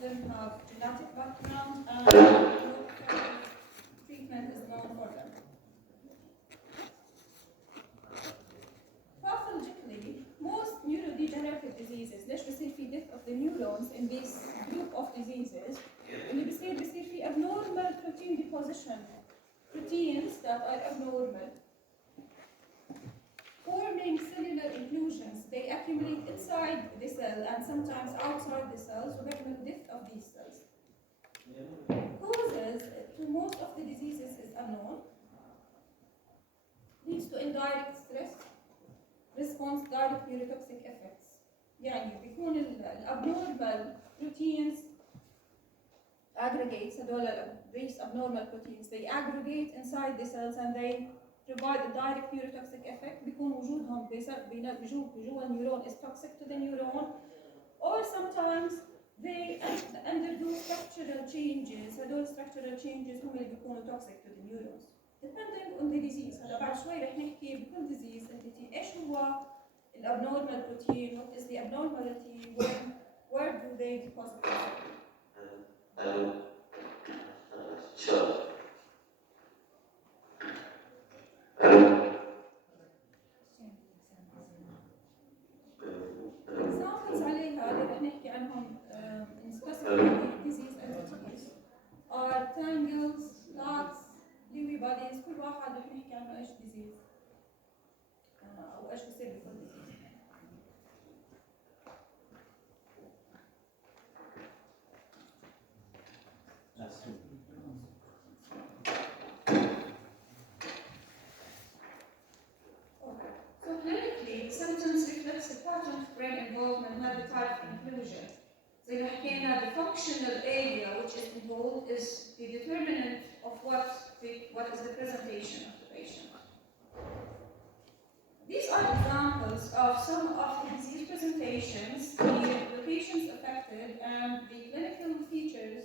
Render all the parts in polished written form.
them have genetic background and treatment is known for them. Pathologically, most neurodegenerative diseases ليش بصير في death of the neurons in this group of diseases اللي بصير في abnormal protein deposition, proteins that are abnormal, forming cellular inclusions. They accumulate inside the cell and sometimes outside the cells وبيعمل death of these cells. Causes to most of the diseases is unknown. Leads to indirect stress, response direct neurotoxic effects. يعني بيكون الابnormal proteins aggregates these abnormal proteins they aggregate inside the cells and they provide a direct neurotoxic effect. بيكون وجودهم بجوا النيورون is toxic to the neuron, or sometimes they undergo structural changes. هدول structural changes هم اللي بيكونوا toxic to the neurons. Depending on the disease. هلا بعد شوي رح نحكي بكل disease entity ايش هو abnormal protein, what is the abnormality, where do they deposit? Sure. Examples عليها اللي رح نحكي عنهم in specific disease entities are tangles, plaques, Lewy bodies. كل واحد رح نحكي عنه ايش disease او ايش بصير بكل disease. So clinically, the symptoms reflects a pattern of brain involvement, not the type of inclusion. زي ما حكينا, the functional area which is involved is the determinant of what is the presentation of the patient. These are examples of some of the disease presentations, the locations affected, and the clinical features,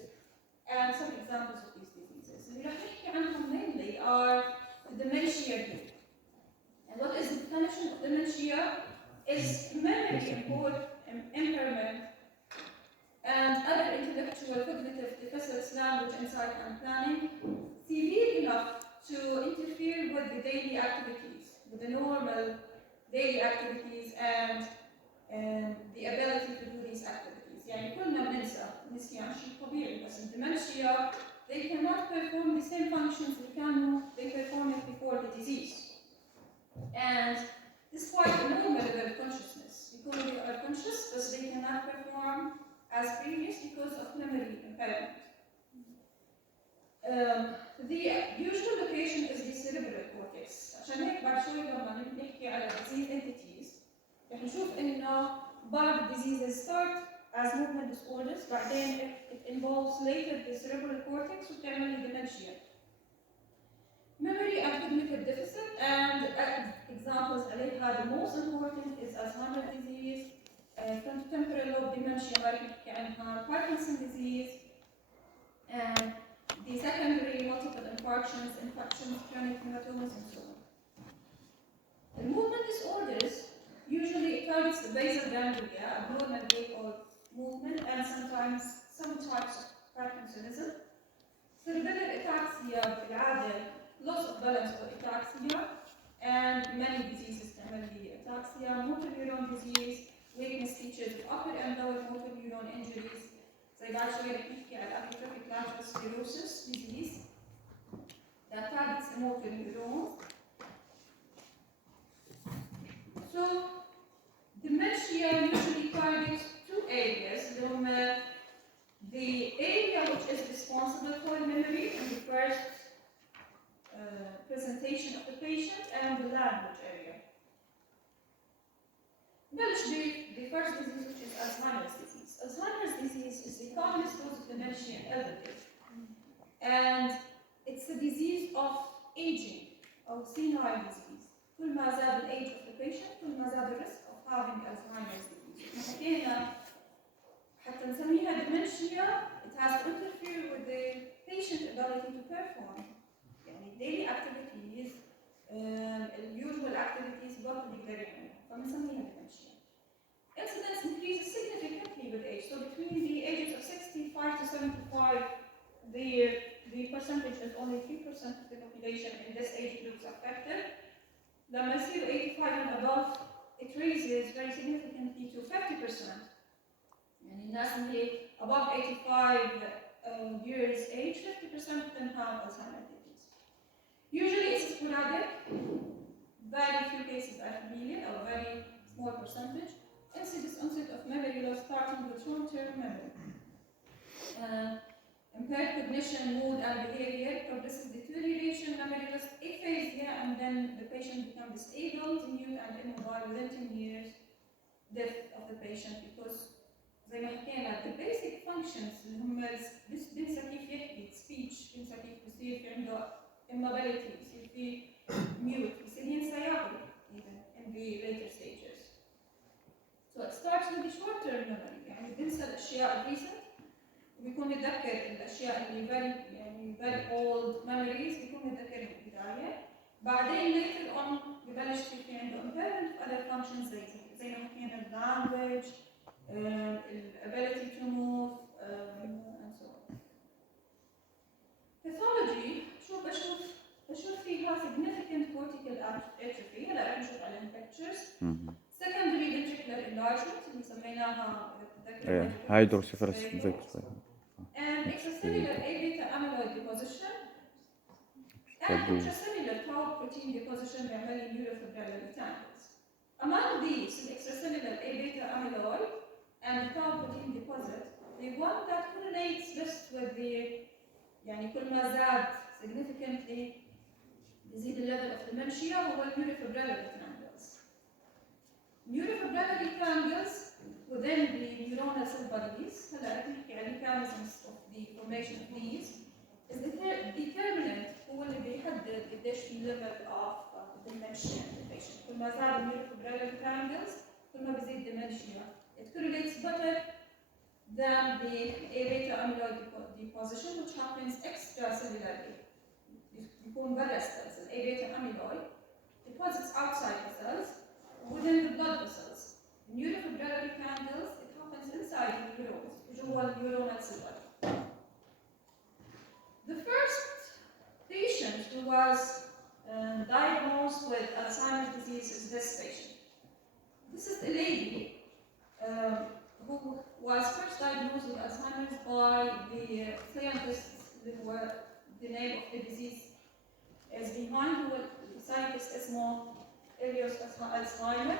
and some examples of these diseases. اللي رح نحكي عنهم mainly are the dementia group. And what is the definition of dementia? Is memory impairment and other intellectual cognitive deficits, language, insight, and planning, severe enough to interfere with the daily activities, with the normal daily activities and the ability to do these activities. يعني كلنا بننسى نسيان شيء طبيعي, بس dementia they cannot perform the same functions they performed before the disease. And despite a normal level of consciousness, because they are conscious, but they cannot perform as previous because of memory impairment. The usual location is the cerebral cortex. عشان هيك بعد شوي لما نحكي على disease entities رح نشوف إنه بعض diseases start as movement disorders, بعدين it involves later the cerebral cortex وبتعمل dementia. Memory and cognitive deficit, and examples عليها the most important is Alzheimer's disease, frontotemporal lobe dementia اللي نحكي عنها, Parkinson's disease, and the secondary multiple infarctions, infections, chronic hematomas, and so on. The movement disorders usually targets the basal ganglia, abnormal gait or movement, and sometimes some types of Parkinsonism. Cerebellar ataxia بالعادة loss of balance or ataxia, and many diseases primarily ataxia, motor neuron disease, weakness features of upper and lower motor neuron injuries. زي بعد شوي رح نحكي على atrophic lateral sclerosis disease that targets the motor neurons. So dementia usually targets two areas. The area which is responsible for memory in the first presentation of the patient, and the language area. The first disease, which is Alzheimer's disease. Alzheimer's disease is the commonest cause of dementia in elderly, and it's a disease of aging, or senile disease. كل ما زاد the age of the patient, كل ما زاد the risk of having Alzheimer's disease. حكينا حتى نسميها dementia, it has to interfere with the patient's ability to perform daily activities, usual activities برضه بيقدر يعملها, فبنسميها dementia. Incidence increases significantly with age. So between the ages of 65 the percentage is only 3% of the population in this age group is affected. لما يصير 85 and above, it raises very significantly to 50%. يعني الناس اللي above 85 years age, 50% of them have Alzheimer's disease. Usually it's sporadic, very few cases are familiar or very small percentage. Onset of memory loss starting with short-term memory. Impaired cognition, mood, and behavior, progressive deterioration, memory loss, aphasia, and then the patient becomes disabled, mute, and immobile within 10 years, death of the patient because زي ما حكينا the basic functions اللي هم بينسى كيف يحكي speech، بينسى كيف بصير في عنده immobility، بصير في mute، بصير ينسى ياكل even in the later stages. So it starts with the short-term memory، يعني بينسى الأشياء recent وبيكون يتذكر الاشياء اللي very old memories بيكون يتذكرها في البدايه، بعدين later on ببلش في عنده impairment في other functions زي ما حكينا language, ability to move and so on. Pathology شو بشوف فيها significant cortical atrophy، هلا رح نشوف على pictures. Secondary ventricular enlargement اللي سميناها hydrocephalus. And extracellular A-beta amyloid deposition and intracellular tau protein deposition بيعمل لي neurofibrillary tangles. Among these, the extracellular A-beta amyloid and the tau protein deposit, the one that correlates best with the يعني كل ما زاد significantly يزيد level of dementia هو neurofibrillary tangles. Neurofibrillary tangles within the neuronal cell bodies, هلا رح نحكي عن mechanisms of the formation of these, is the determinant هو اللي بيحدد قديش في level of dementia in the patient. كل ما زاد neurofibrillary tangles كل ما بيزيد dementia. It correlates better than the A-beta amyloid deposition which happens extracellularly. يكون برا cells. The A-beta amyloid deposits outside the cells within the blood vessels. Neurofibrillary tangles, it happens inside the neurons, جوا neuronal cell. The first patient who was diagnosed with Alzheimer's disease is this patient. This is a lady who was first diagnosed with Alzheimer's by the scientists who were the name of the disease is behind, who the scientist اسمه Alzheimer.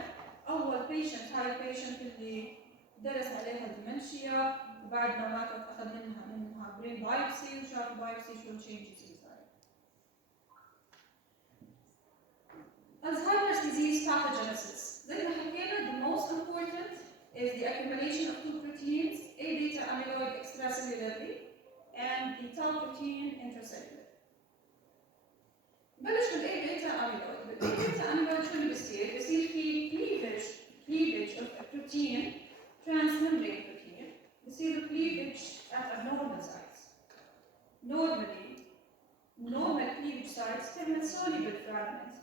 أول patient هاي البيشنت اللي درس عليها الدمنشيا وبعد ما ماتت أخذ منها brain biopsy وشاف biopsy شو changes اللي صارت. Alzheimer's disease pathogenesis. زي ما حكينا the most important is the accumulation of two proteins, A-beta amyloid extracellularly and the tau protein intracellular. بلش بالA-beta amyloid. بالA-beta amyloid شو اللي بيصير؟ بيصير في cleavage of a protein, transmembrane protein. بيصير cleavage at abnormal sites. Normally, normal cleavage sites تعمل soluble fragments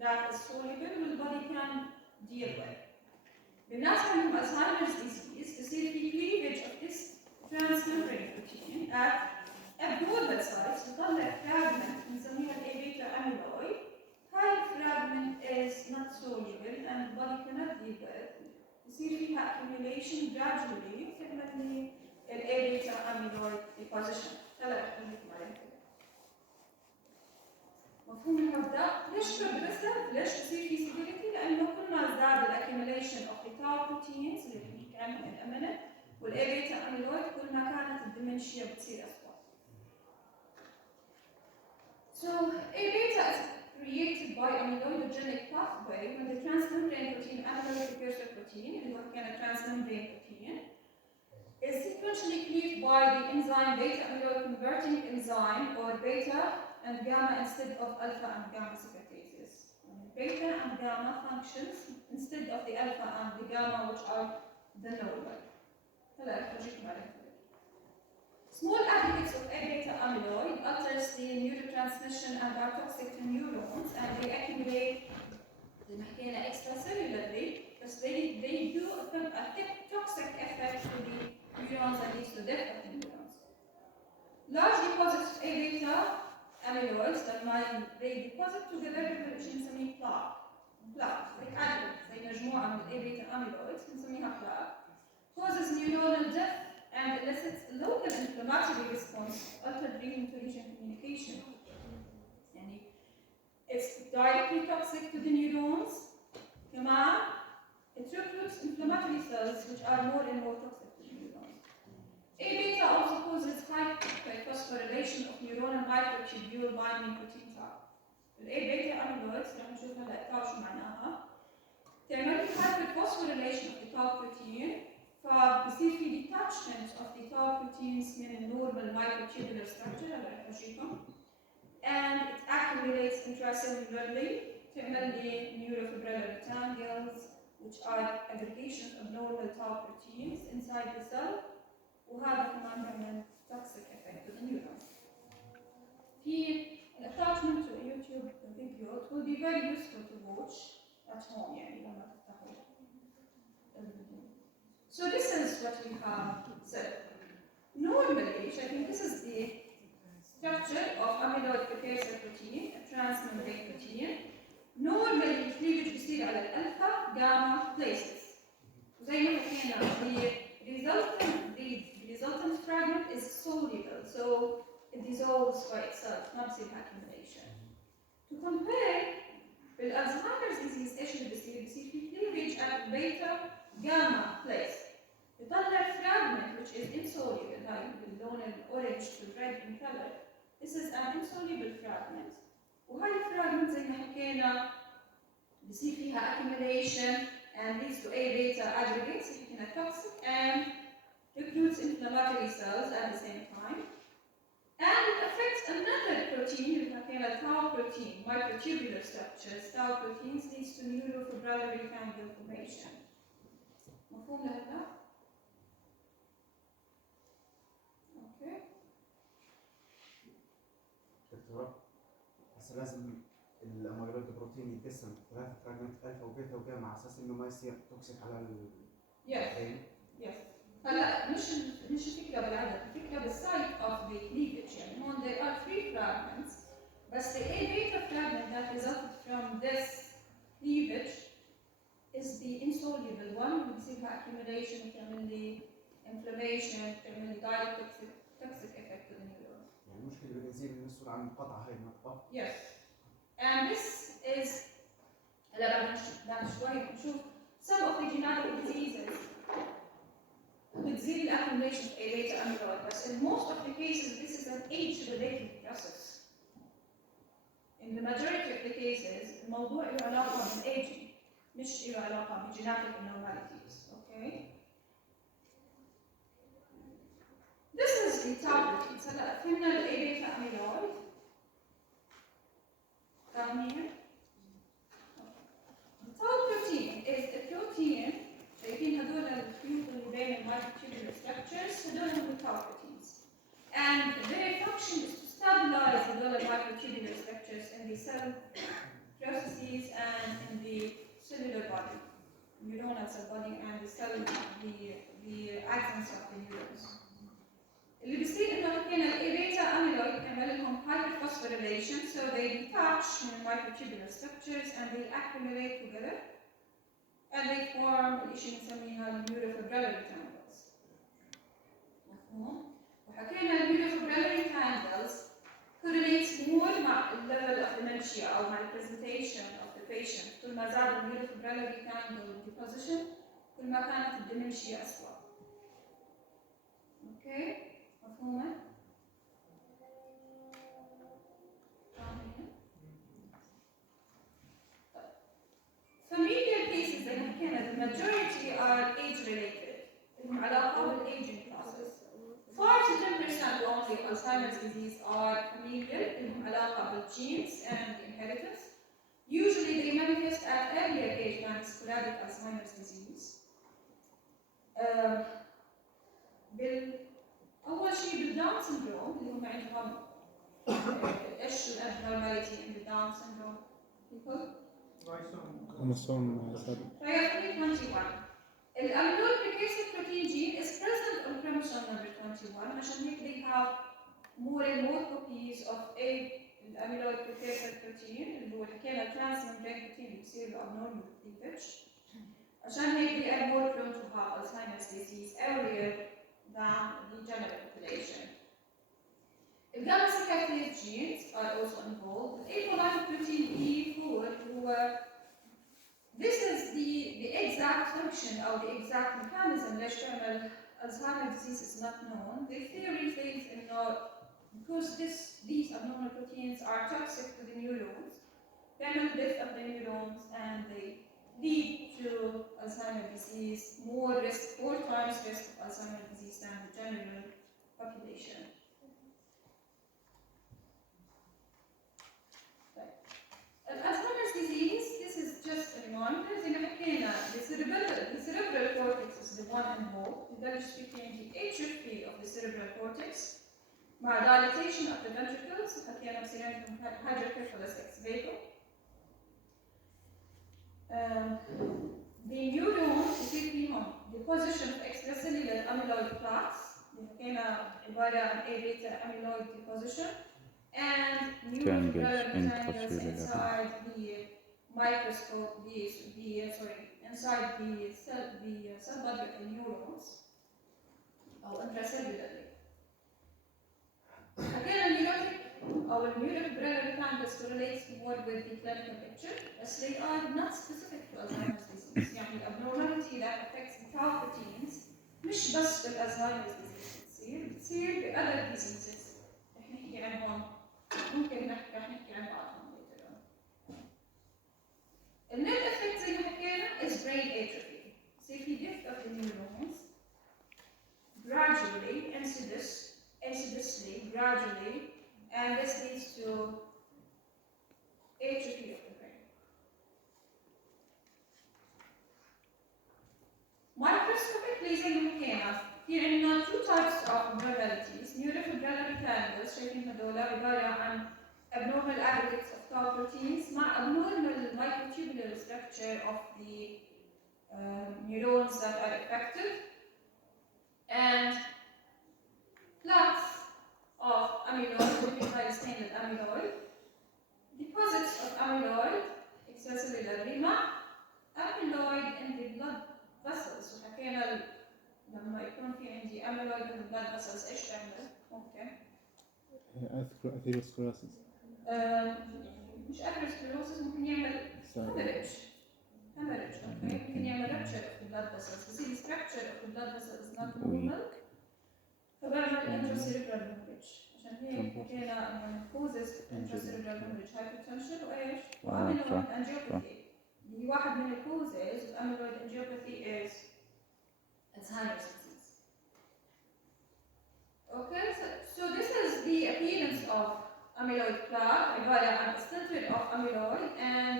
that is soluble and the body can deal with. بالناس عندهم Alzheimer's disease بيصير في cleavage of this transmembrane protein at abnormal sites بيطلع fragment بنسميها A-beta amyloid. هاي fragment is not soluble and the body cannot deal with. يصير فيها accumulation gradually تعمل لي A-beta amyloid deposition. هلا رح أقول لكم عليها. مفهوم المبدأ؟ ليش progressive؟ ليش بصير في severity؟ لأنه كل ما زاد accumulation of the tau proteins اللي بنحكي عنهم in a minute والA-beta amyloid كل ما كانت الدمنشيا بتصير أسوأ. So A-beta is created by amyloidogenic pathway when the transmembrane protein amyloid precursor protein, اللي هو كان transmembrane protein, is sequentially cleaved by the enzyme beta amyloid converting enzyme or beta and gamma instead of alpha and gamma secretases. Beta and gamma functions instead of the alpha and the gamma which are the normal. Small aggregates of A-beta amyloid alters the neurotransmission and are toxic to neurons and they accumulate extracellularly because they do a toxic effect to the neurons and leads to death of the neurons. large deposits of A beta amyloids that they deposit together بنسميه plaque زي عدد زي مجموعة من A beta amyloids بنسميها plaque causes neuronal death and elicits local inflammatory response altered region to region communication. يعني it's directly toxic to the neurons. كمان it recruits inflammatory cells which are more and more toxic to the neurons. A beta also causes hyperphosphorylation of neuronal microtubule binding protein type. ال A beta amyloids رح نشوف هلا تعرفوا شو معناها. تعمل hyperphosphorylation of the tau protein فبصير في detachment of the tau proteins من الnormal microtubular structure هلا رح أورجيكم. And it accumulates intracellularly تعمل لي neurofibrillary tangles which are aggregations of normal tau proteins inside the cell. وهذا كمان بيعمل toxic effect to the neurons. في attachment to a YouTube video, it will be very useful to watch at home يعني لما تفتحوا الفيديو. So this is what we have said. Normally, I think this is the structure of amyloid precursor protein, a transmembrane protein. Normally, cleavage بيصير على الألفا gamma places. وزي ما حكينا the resultant fragment is soluble, so it dissolves by itself, not بصير accumulation. To compare بالألزهايمر's disease إيش اللي بيصير في cleavage at beta gamma place. يطلع fragment which is insoluble, هاي باللون الأورنج to red in color. This is an insoluble fragment. وهاي الفراغمنت زي ما حكينا بصير فيها accumulation and leads to A beta aggregates, حكينا toxic, and recruits inflammatory cells at the same time. And it affects another protein, اللي حكينا tau protein, microtubular structures. Tau proteins leads to neurofibrillary tangle formation. مفهوم لهذا؟ اوكي. دكتورة بس لازم الاميلويد بروتين يتقسم ثلاثة فراجمنت الفا وبيتا وجاما على اساس انه ما يصير توكسيك على البرين. Yes. هلا مش الفكرة بالعدد، الفكرة بالسايت of the cleavage. يعني هون there are 3 fragments بس the A beta fragment that resulted from this cleavage is the insoluble one اللي بصيرها accumulation وتعمل لي inflammation وتعمل لي direct toxic effect to the neurons. يعني المشكلة بالإنزيم المسؤول عن القطع هاي النقطة. Yes. And this is هلا بعد شوي نشوف some of the genetic diseases بتزيد accumulation of A beta amyloid, but in most of the cases this is an age-related process. In the majority of the cases الموضوع له علاقة بالaging مش له علاقة بgenetic abnormalities. Okay. This is the tau proteins. هلا فهمنا ال A beta amyloid. فاهمين؟ The tau protein is a protein. شايفين هدول الخيوط اللي بين المايكروتيوبولار structures هدول هم tau proteins. And their function is to stabilize هدول المايكروتيوبولار structures in the cell processes and in the cellular body, neuronal cell body, and the axons of the neurons. اللي بيصير انه حكينا ال A beta amyloid بيعمل لهم hyperphosphorylation, so they detach من microtubular structures and they accumulate together and they form الشيء اللي بنسميها neurofibrillary tangles. مفهوم؟ وحكينا ال neurofibrillary tangles correlates more مع ال level of dementia أو مع ال presentation of the patient. كل ما زاد ال neurofibrillary tangle deposition كل ما كانت الدمنشيا أسوأ. أوكي؟ مفهومة؟ Familiar cases زي ما حكينا the majority are age-related. لهم علاقة بالaging process. 5 to 10% only of Alzheimer's disease are familial. لهم علاقة بالgenes and inheritance. Usually they manifest at earlier age than sporadic Alzheimer's disease. أول شيء بالداون syndrome اللي هم عندهم إيش الabnormality in the Down syndrome people. chromosome 21. Amyloid precursor protein gene is present on chromosome number 21 عشان هيك they have more and more copies of الاميلويد precursor protein اللي هو حكينا trans membrane protein اللي بيصير له abnormal cleavage. عشان هيك they are more prone to have Alzheimer's disease earlier than the general population. The gamma secretase genes are also involved. The apolipoprotein B4 this is the exact function or the exact mechanism ليش تعمل Alzheimer's disease is not known. The theory says because these abnormal proteins are toxic to the neurons, they will death of the neurons and they lead to Alzheimer's disease, more risk, 4 times risk of Alzheimer's disease than the general population. Alzheimer's disease, this is just a reminder, زي ما حكينا the cerebral cortex is the one involved. ببلش في atrophy of the cerebral cortex مع dilatation of the ventricles حكينا بصير عندهم hydrocephalus ex vago. The neurons يصير فيهم deposition of extracellular amyloid plaques اللي حكينا عبارة عن A beta amyloid deposition and neurofibrillary tangles inside the microscope, inside the cell body of the neurons or intracellularly. Again, neurotic or neurofibrillary tangles correlates more with the clinical picture, as they are not specific to Alzheimer's disease. يعني abnormality that affects the tau proteins مش بس بالألزهايمر's disease بتصير بother diseases رح نحكي عنهم ممكن رح نحكي عن بعضهم later on. The net effect زي ما حكينا is brain atrophy. يصير في death of the neurons gradually, insidiously, gradually, and this leads to atrophy of the brain. Microscopically زي ما حكينا في عندنا two types of abnormalities. Neurofibrillary tangles شايفين هذول عبارة عن abnormal aggregates of tau proteins مع abnormal microtubular structure of the neurons that are affected, and plaques of amyloid, multi-staining amyloid, deposits of amyloid extracellularly مع amyloid in the blood vessels. وحكينا لما يكون في عندي amyloid in the blood vessels ايش تعمل؟ ممكن atherosclerosis. مش atherosclerosis ممكن يعمل hemorrhage. ممكن يعمل rupture of the blood vessels. بس the structure of the blood vessels is not normal. فبعمل intracerebral hemorrhage. عشان هيك حكينا انه causes intracerebral hemorrhage hypertension وايش؟ وamyloid angiopathy. اللي هي واحد من الcauses of amyloid angiopathy is Alzheimer's disease. Okay, so this is the appearance of amyloid plaque عبارة عن a center of amyloid and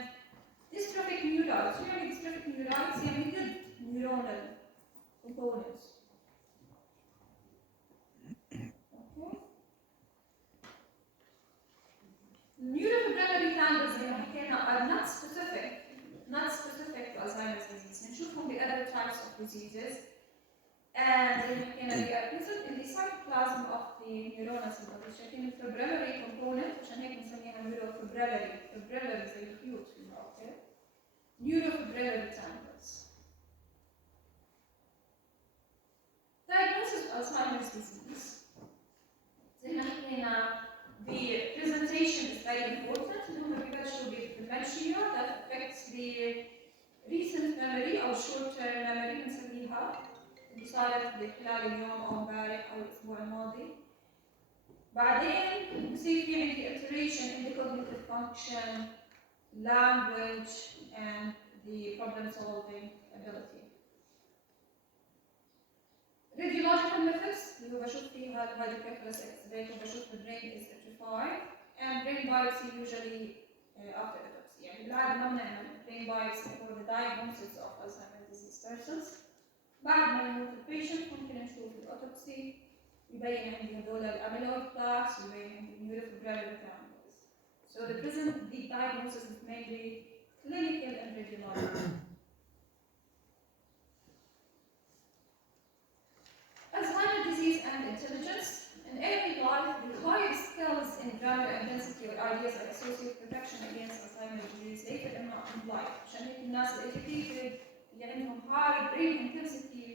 dystrophic neurites. يعني dystrophic neurites يعني dead neuronal components. Neurofibrillary tangles زي ما حكينا are not specific to Alzheimer's disease. بنشوفهم ب other types of diseases. And زي ما حكينا they are present in the cytoplasm of the neuronal cells. شايفين الفبريلري component عشان هيك بنسميها neurofibrillary. Fibrillary زي الخيوط في العقل. Neurofibrillary tangles. Diagnosis of Alzheimer's disease. زي ما حكينا the presentation is very important. هم بيبلشوا بالdementia that affects the recent memory أو short-term memory بنسميها اللي صارت خلال اليوم أو امبارح أو الأسبوع الماضي. بعدين بصير في عندي alteration in the cognitive function, language, and the problem-solving ability. Radiological methods اللي هو بشوف فيها hydrocephalus ex vago وبشوف the brain is atrophied, and brain biopsy usually after autopsy. يعني بالعادة ما بنعمل brain biopsy for the diagnosis of Alzheimer's disease persons. بعد ما يموت البيشنت ممكن نشوف الاوتوبسي يبين عندي هذول الاميلويد plaques يبين عندي neurofibrillary tangles. So the diagnosis is mainly clinical and radiological. Alzheimer's disease and intelligence. In early life, the ideas like associative protection against Alzheimer's disease later in life. عشان هيك الناس educated اللي عندهم high brain intensity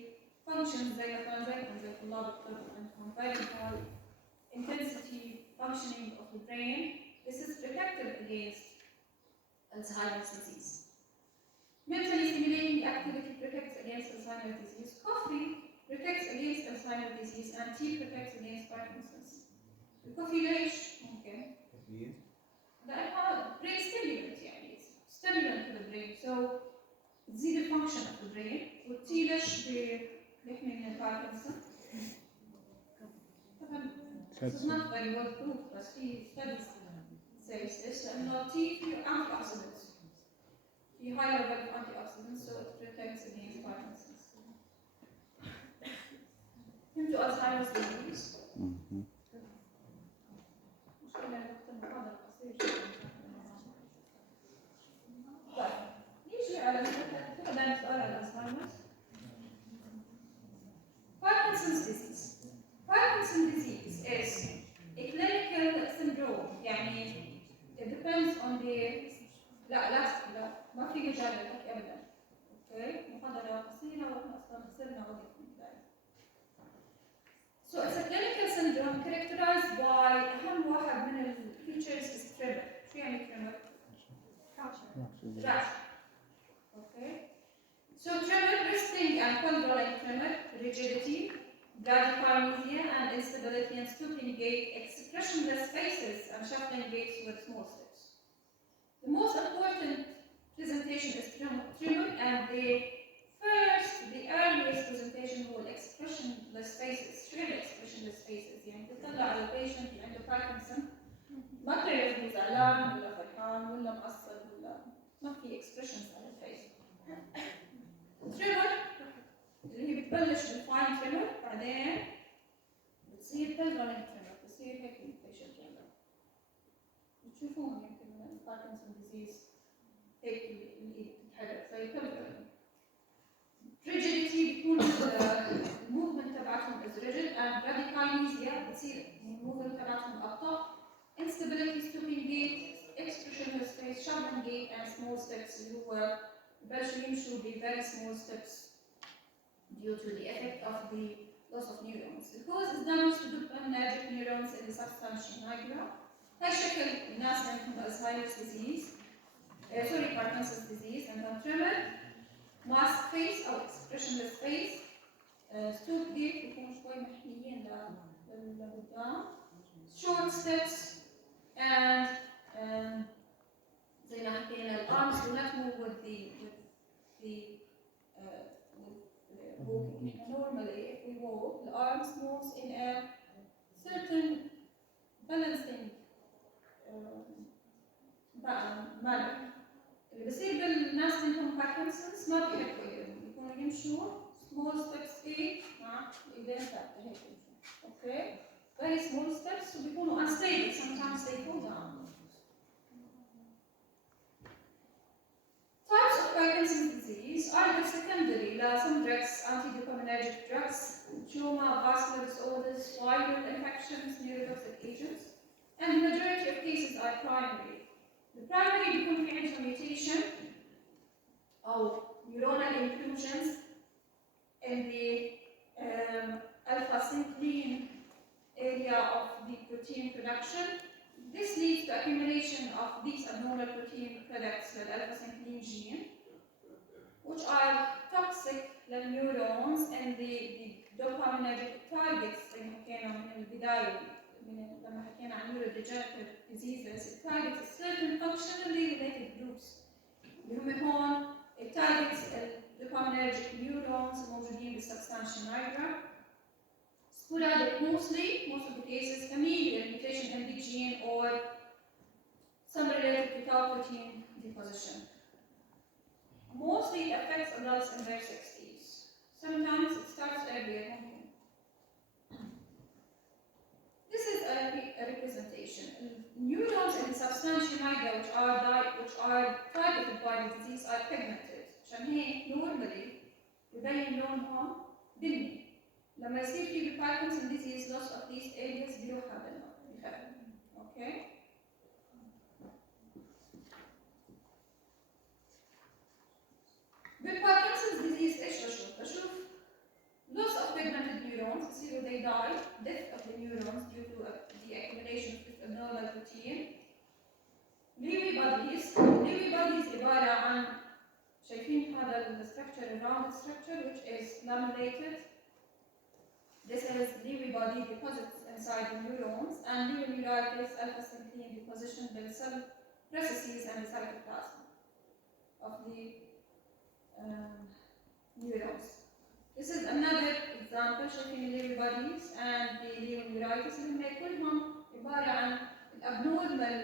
functions زي مثلا زي طلاب الطب عندهم very high intensity functioning of the brain. This is protective against Alzheimer's disease. Mentally stimulating activity protects against Alzheimer's disease. Coffee protects against Alzheimer's disease, and tea protects against Parkinson's. الكوفي ليش؟ ممكن. كثير. لأنها brain stimulant يعني stimulant to the brain, so تزيد ال function of the brain. والتي ليش بيحمي من الباركنسون؟ طبعا it's not very well proved بس في studies says this لأنه التي فيه antioxidants. في high level of antioxidants, so it protects against Parkinson's. Into Alzheimer's disease. طيب نيجي على سؤال الألزهايمرز. Parkinson's disease. Parkinson's disease is a clinical syndrome. يعني it depends on the لا ما في مجال للحكي أبدا. اوكي محاضرة قصيرة واحنا أصلا خسرنا وقت من البداية. So it's a clinical syndrome characterized by أهم واحد من ال features is tremor. شو يعني tremor؟ rash. Okay. So tremor, resting and cold rolling tremor, rigidity, bradykinesia and instability and stooping gait, expressionless faces and shuffling gaits with small steps. The most important presentation is tremor and the earliest presentation هو expressionless faces. شو يعني expressionless faces؟ يعني تطلع على البيشنت اللي عنده باركنسون ما تعرف هو زعلان ولا فرحان ولا مقصر ولا ما في expressions على الفيس. tremor اللي هي بتبلش بالفاين tremor بعدين بتصير pelvic tremor بتصير هيك البيشنت tremor. بتشوفوهم يمكن الباركنسون ديزيز هيك اللي بتتحرك زي pelvic. rigidity بيكون الموفمنت تبعتهم is rigid and bradykinesia بتصير الموفمنت تبعتهم أبطأ. instability, stooping gait, expressionless face, shuffling gait and small steps اللي هو ببلشوا يمشوا ب very small steps due to the effect of the loss of neurons. The cause is damage to dopaminergic neurons in the substantia nigra. هاي شكل الناس عندهم Alzheimer's disease, Parkinson's disease and tremor. Mask face أو expressionless face, stoop gait بيكونوا شوي محنيين لقدام, short steps and زي ما حكينا the arms do not move with walking. Normally if we walk, the arms moves in a certain balancing manner. اللي بصير بالناس اللي عندهم باركنسونز ما بيحبوا يكونوا يمشوا small steps مع ايدين ثابته هيك يمشوا. اوكي very small steps وبيكونوا unstable, sometimes they fall down. Types of Parkinson's disease are either secondary some drugs, antidopaminergic drugs, trauma, vascular disorders, viral infections, neurotoxic agents, and the majority of cases are primary. The primary بيكون في عندهم mutation أو neuronal inclusions in the alpha-synuclein area of the protein production. This leads to accumulation of these abnormal protein products like alpha-synuclein gene, which are toxic to neurons and the dopaminergic targets زي ما حكينا من البداية لما حكينا عن neurodegenerative diseases. It targets certain functionally related groups اللي هم هون it targets dopaminergic neurons الموجودين بالsubstantia nigra. Sporadic mostly, most of the cases, familial mutation in the gene or some related to tau protein deposition. Mostly it affects adults in their 60s. Sometimes it starts earlier. This is a representation. Neurons in the substantia nigra which are targeted by the disease are pigmented. عشان هيك normally يبين لونهم بني. لما يصير في Parkinson's disease loss of these areas بيروح هذا اللون بيخف. Okay. nuclei, death of the neurons due to the accumulation of this abnormal protein. Lewy bodies عبارة عن شايفين هذا الستركتشر round structure which is lamellated. This is Lewy body deposits inside the neurons, and Lewy neuritis alpha-synuclein deposition by the cell processes and the cytoplasm of the neurons. This is another example شايفين Lewy bodies and the Lewy neuritis اللي هم كلهم عبارة عن abnormal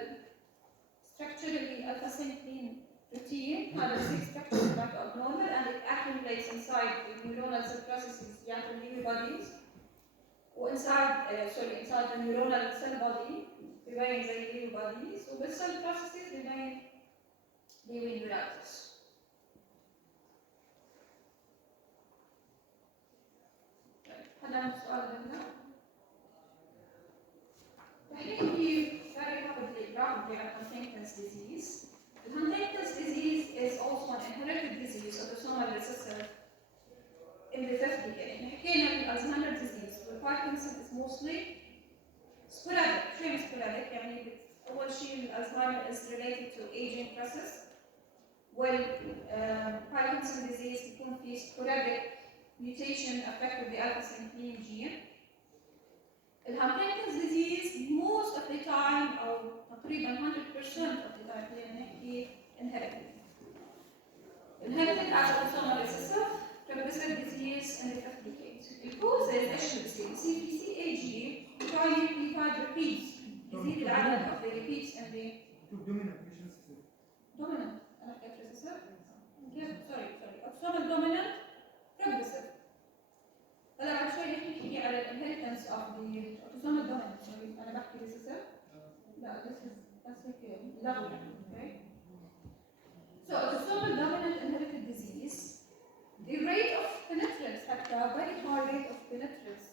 structurally alpha-synuclein protein. هذا the structure is abnormal and it accumulates inside the neuronal cell processes يعني Lewy bodies. inside the neuronal cell body بيبين زي Lewy bodies وبالcell processes بيبين Lewy neuritis. هذا السؤال هنا. رح نحكي very rapidly عن Huntington's disease. Huntington's disease is also an inherited disease of autosomal recessive in the 5th decade. حكينا الألزهايمر disease والباركنسون is mostly sporadic. شو sporadic؟ يعني أول شيء الألزهايمر is related to aging process. Parkinson disease بيكون في sporadic mutation affected the alpha-synuclein gene. Huntington's disease most of the time أو تقريبا 100% of the time خلينا نحكي inherited. Inherited as autosomal recessive progressive disease in the 5th decade. The causes actually CAG trinucleotide repeats. يزيد العدد of the repeats in the dominant. أنا حكيت recessive. Sorry. Autosomal dominant progressive. هلا بعد شوي رح نحكي على الانهيرتنس of the autosomal dominant. أنا بحكي recessive. لا that's هيك لغو يعني. Okay. So autosomal dominant inherited disease. The rate of penetrance حتى very high rate of penetrance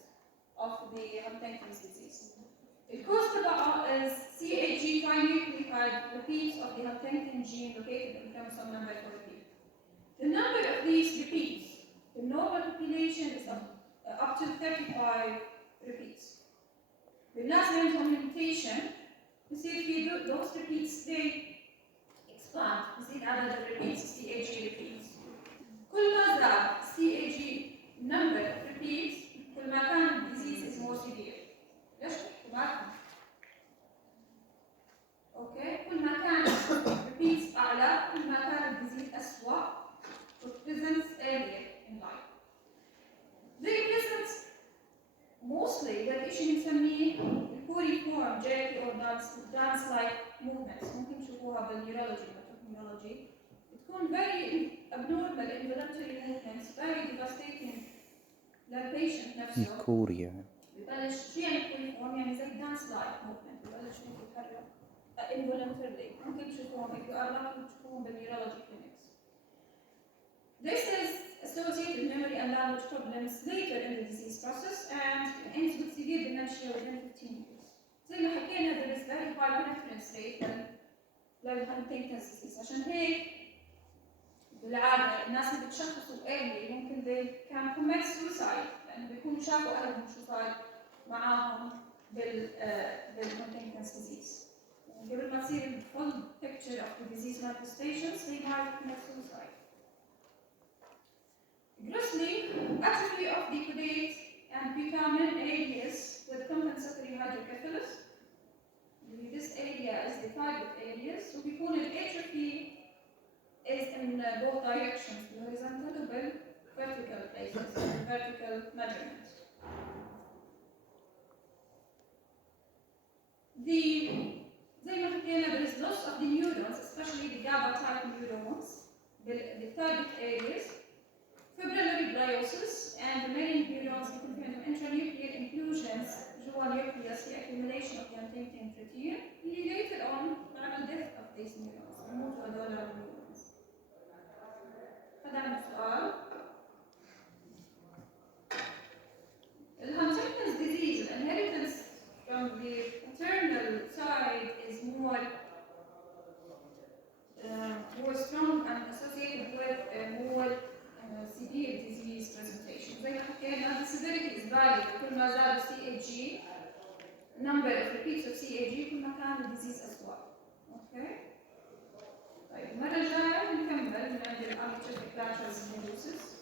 of the Huntington's disease. The cause تبعها is CAG trinucleotide repeats of the Huntington gene located in chromosome number 14. The number of these repeats, the normal population is up to 35 repeats. بالناس اللي عندهم mutation بصير في those repeats they expand بزيد عدد repeats CAG repeats. كل ما زاد CAG number of repeats كل ما كان disease is more severe. ليش؟ تبعكم. اوكي كل ما كان repeats اعلى كل ما كان الديزيز اسوء presents earlier in life. They present mostly that شيء بنسميه puriform jerky or dance-like movements. ممكن تشوفوها بالنيورولوجي والتكنولوجي. بتكون very abnormal involuntary movements, very devastating للpatient نفسه. كوريا. ببلش شو يعني puriform؟ يعني زي dance-like movement. ببلش يتحرك involuntarily. ممكن تشوفوهم if you are lucky تشوفوهم بالنيورولوجي clinics. This is associated with memory and language problems later in the disease process and ends with severe dementia within 15 years. زي ما حكينا there is very high penetrance rate للهانتينغتونز disease. عشان هيك بالعادة الناس اللي بتشخصوا early ممكن they can commit suicide لأنه بيكونوا شافوا أهلهم شو صار معاهم بالهانتينغتونز disease. قبل ما تصير full picture of the disease manifestations they might commit suicide. Grossly, atrophy of the caudate and putamen areas with compensatory hydrocephalus. This area is the target area, so بيكون atrophy is in both directions, the horizontal and vertical places, vertical measurements. زي ما حكينا there is loss of the neurons, especially the GABA type neurons, the target areas. Fibrillary gliosis and remaining neurons يكون فيهم intranuclear inclusions جوا nucleus the accumulation of the Huntington protein اللي later on نعمل death of these neurons يموتوا هذول النيورونز. هذا عن السؤال. Huntington's disease inheritance from the paternal side is more strong and associated with more severe disease presentation. زي ما حكينا the severity is variable زادت كل ما زاد CAG number of repeats of CAG كل ما كان الديزيز أسوأ. اوكي؟ طيب المرة الجاية بنكمل من عند الاميتروفيك lateral sclerosis.